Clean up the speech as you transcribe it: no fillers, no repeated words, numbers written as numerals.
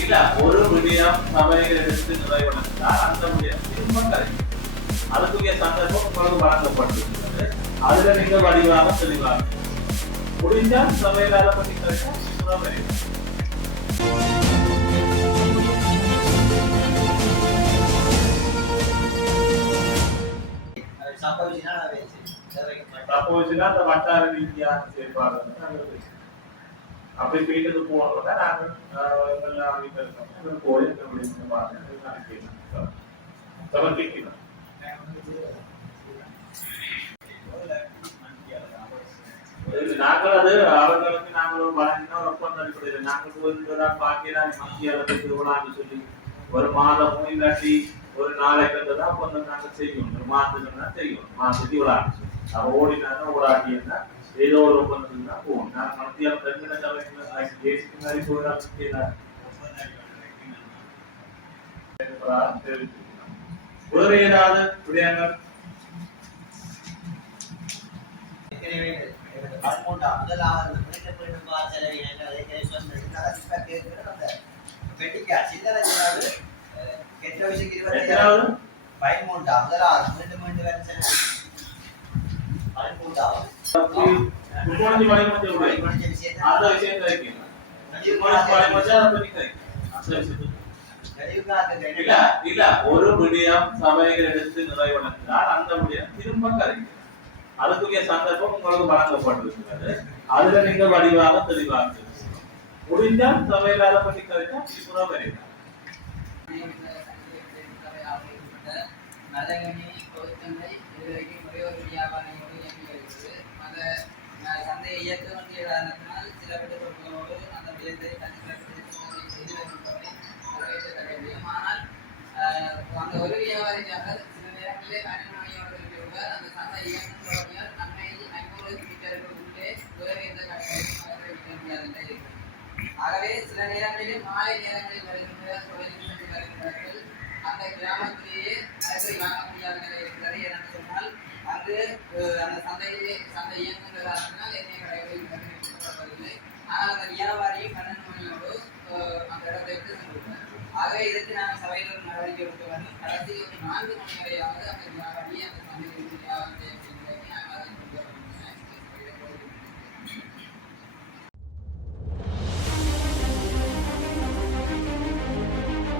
இல்ல ஒரு விடயம் சபையில் எடுத்து நிறைவடைந்தால் அந்த விடயம் திரும்ப கிடைக்கும். அதுக்குரிய சந்தர்ப்பம் உங்களுக்கு வழங்கப்பட்டிருக்கிறது. அதுல நீங்க வடிவாக தெளிவாக முடிஞ்சால் சபையில் அதை பற்றி கிடைக்கும். சம்பவிச்சுன்னா அந்த வட்டார ரீதியான செயற்பாடு அப்படி போயிட்டு போனோம்னா நாங்கள் போய் சமர்ப்பிக்கிறோம். நாங்கள் அது அவர்களுக்கு நாங்கள் வழங்கின ஒரு ஒப்பந்தம் அடிப்படையில் நாங்கள் போய் பாக்கியராஜ் மத்திய அளவு திருவிழான்னு சொல்லி ஒரு மாதமும் இல்லாட்டி ஒரு நாளைக்கு தான் ஒப்பந்தம் நாங்கள் செய்யணும். ஒரு மாதத்துக்கு தான் செய்யணும். மாதத்துக்கு விழா நம்ம ஓடினாங்க ஓடாட்டினா ஏதோ ஒரு ஒப்பந்தத்துக்கு தான் போவோம். நான் மத்திய தென்னிட சபைக்கு தேசிக்கு மாதிரி போகிறாங்க. வேறு ஏதாவது விடயங்கள் ஒரு விடயம் சபையில் எடுத்து நிறைவடைந்தால் அந்த விடயம் திரும்ப கிடைக்கும். அதுக்குரிய சந்தர்ப்பம் உங்களுக்கு வழங்கப்பட்டிருக்கிறது. அதுல நீங்க வடிவாக தெளிவாக முடிஞ்சால் சபையில் அதை பற்றி கருத்தா திரும்ப வரைக்கும். சந்தையை இயக்க வேண்டிய காரணத்தினால் சில பெற்றோர்களோடு அந்த விடயத்தை ஆனால் அந்த ஒரு வியாபாரியாக சில நேரங்களிலே கணினியோடு அந்த சந்தை இயக்கம் நம்மை 500 மீட்டர்களுக்குள்ளே வேறு எந்த கட்டணம் விற்க முடியாதென்றே இருக்கிறது. ஆகவே சில நேரங்களில் மாலை நேரங்களில் வருகின்ற வருகின்றார்கள். அந்த கிராமத்திலேயே நடைபெறி வாங்க முடியாத நிலை இருக்கிறது. என்று சொன்னால் அங்கு அந்த சந்தை இயங்குகிறதால் எண்ணெய் கடைகளில் கண்டுபிடிக்கப்படுவதில்லை. ஆனால் அந்த வியாபாரியும் 12 மணியோடு அந்த இடத்தை விட்டு சென்றுள்ளார். ஆகவே இதற்கு நாங்கள் சபையில் நடவடிக்கை எடுக்க வேண்டும். கடைசி ஒரு 4 மணி வரையாவது அந்த வியாபாரியை அந்த சந்தையில் வியாபாரம் செய்ய